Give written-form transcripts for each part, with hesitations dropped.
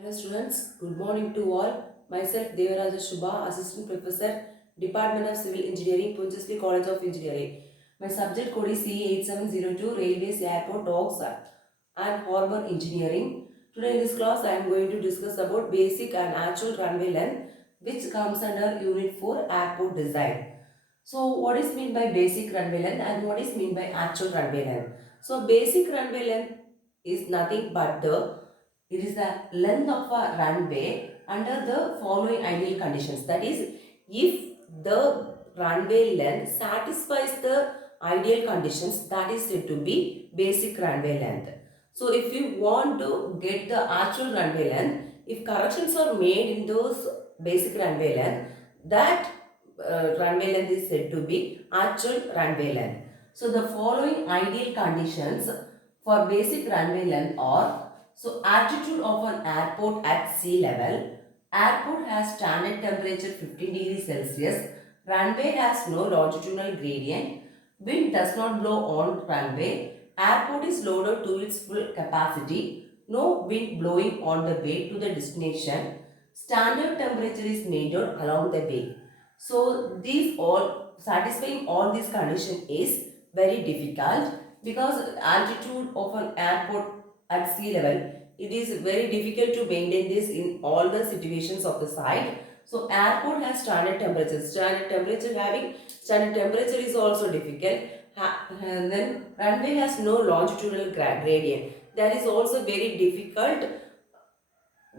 Hello students, good morning to all. Myself Devaraja Shubha, Assistant Professor, Department of Civil Engineering, Punchesli College of Engineering. My subject code is C8702 Railways, Airport, Docks and Harbour Engineering. Today in this class I am going to discuss about basic and actual runway length which comes under Unit 4 Airport Design. So what is mean by basic runway length and what is mean by actual runway length? So basic runway length is nothing but it is the length of a runway under the following ideal conditions. That is, if the runway length satisfies the ideal conditions, that is said to be basic runway length. So if you want to get the actual runway length, if corrections are made in those basic runway length, that runway length is said to be actual runway length. So the following ideal conditions for basic runway length are: so altitude of an airport at sea level. Airport has standard temperature 15 degrees Celsius. Runway has no longitudinal gradient. Wind does not blow on runway. Airport is loaded to its full capacity. No wind blowing on the way to the destination. Standard temperature is maintained along the way. So these all satisfying all these conditions is very difficult because altitude of an airport at sea level, it is very difficult to maintain this in all the situations of the site. So airport has standard temperature. Standard temperature is also difficult. And then runway has no longitudinal gradient. That is also very difficult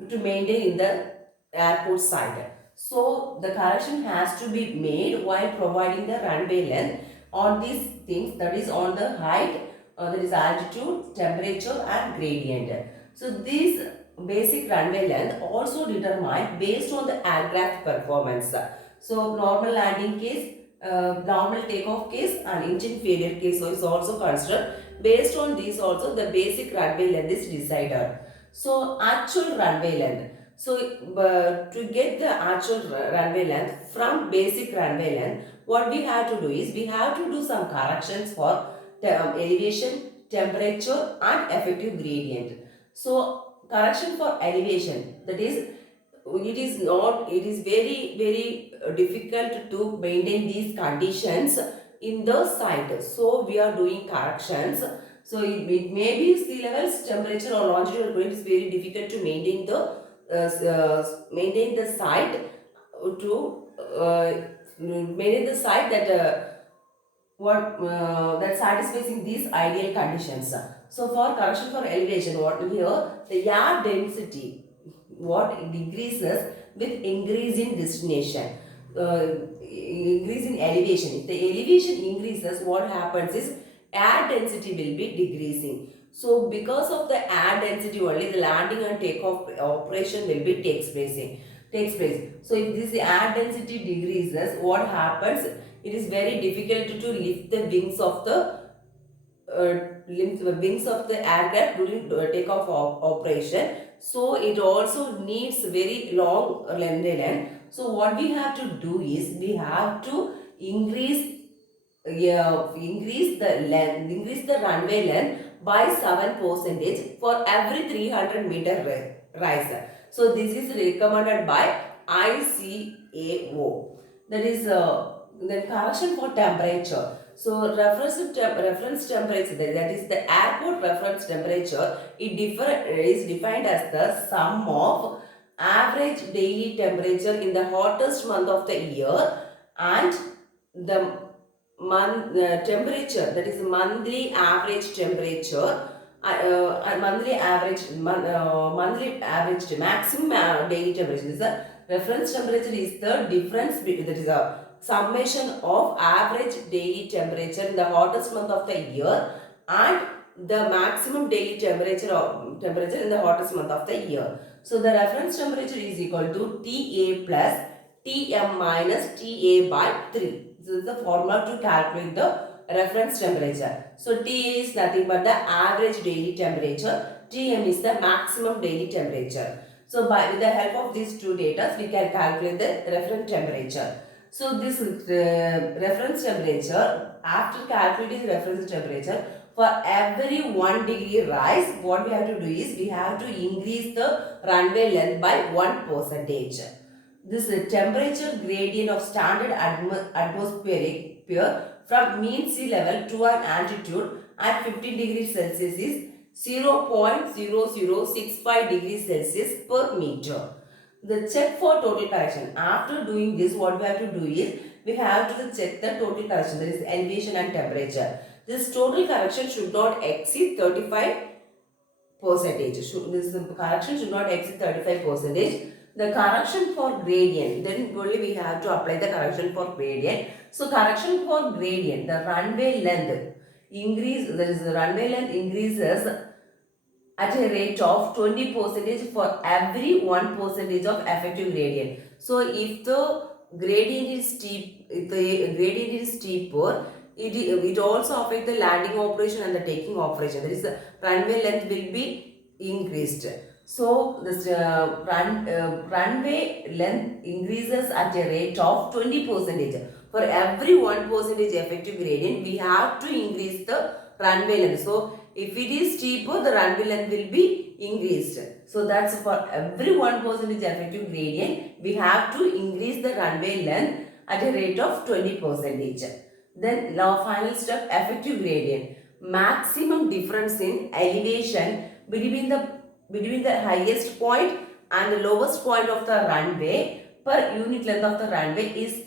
to maintain in the airport site. So the correction has to be made while providing the runway length on these things, that is on the height, that is altitude, temperature and gradient. So these basic runway length also determined based on the aircraft performance. So normal landing case, normal takeoff case and engine failure case is also considered. Based on these also the basic runway length is decided. So actual runway length. So to get the actual runway length from basic runway length, what we have to do is we have to do some corrections for elevation, temperature and effective gradient. So correction for elevation, that is, it is very difficult to maintain these conditions in the site. So we are doing corrections. So it may be sea levels, temperature or longitudinal gradient is very difficult to maintain the site to maintain the site that that satisfies these ideal conditions. So for correction for elevation, what here the air density what it decreases with increase in destination, increase in elevation. If the elevation increases, what happens is air density will be decreasing. So because of the air density only, the landing and takeoff operation will be takes place. So if this air density decreases, what happens? It is very difficult to lift the wings of the aircraft during takeoff operation. So it also needs very long runway length. So what we have to do is we have to increase the runway length by 7% for every 300 meter rise. So this is recommended by ICAO. That is the correction for temperature. So reference temperature, that is the airport reference temperature, is defined as the sum of average daily temperature in the hottest month of the year and the temperature, that is monthly average temperature, monthly average maximum daily temperature. This is the reference temperature is the difference between, that is a summation of average daily temperature in the hottest month of the year and the maximum daily temperature in the hottest month of the year. So the reference temperature is equal to Ta plus Tm minus Ta by 3. This is the formula to calculate the reference temperature. So T is nothing but the average daily temperature. Tm is the maximum daily temperature. So with the help of these two data, we can calculate the reference temperature. So this reference temperature, after calculating the reference temperature, For every 1 degree rise, what we have to do is we have to increase the runway length by 1%. This temperature gradient of standard atmospheric peer from mean sea level to an altitude at 15 degrees Celsius is 0.0065 degrees Celsius per meter. The check for total correction. After doing this, what we have to do is we have to check the total correction, that is elevation and temperature. This total correction should not exceed 35%. This correction should not exceed 35%. The correction for gradient, then only we have to apply the correction for gradient. So correction for gradient, the runway length increases at a rate of 20% for every 1% of effective gradient. So if the gradient is steep, steeper, it also affects the landing operation and the taking operation. That is, the runway length will be increased. So this runway length increases at a rate of 20%. For every 1% effective gradient, we have to increase the runway length. So if it is steeper, the runway length will be increased. So that's for every 1% effective gradient, we have to increase the runway length at a rate of 20%. Then now final step, effective gradient. Maximum difference in elevation between the highest point and the lowest point of the runway per unit length of the runway is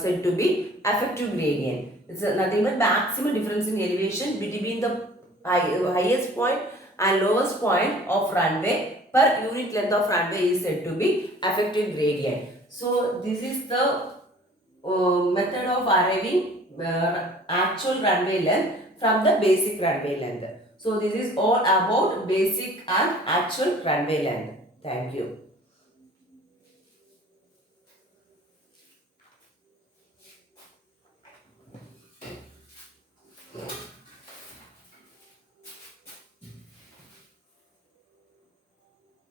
said to be effective gradient. It's nothing but maximum difference in elevation between the highest point and lowest point of runway per unit length of runway is said to be effective gradient. So this is the method of arriving actual runway length from the basic runway length. So this is all about basic and actual runway length. Thank you.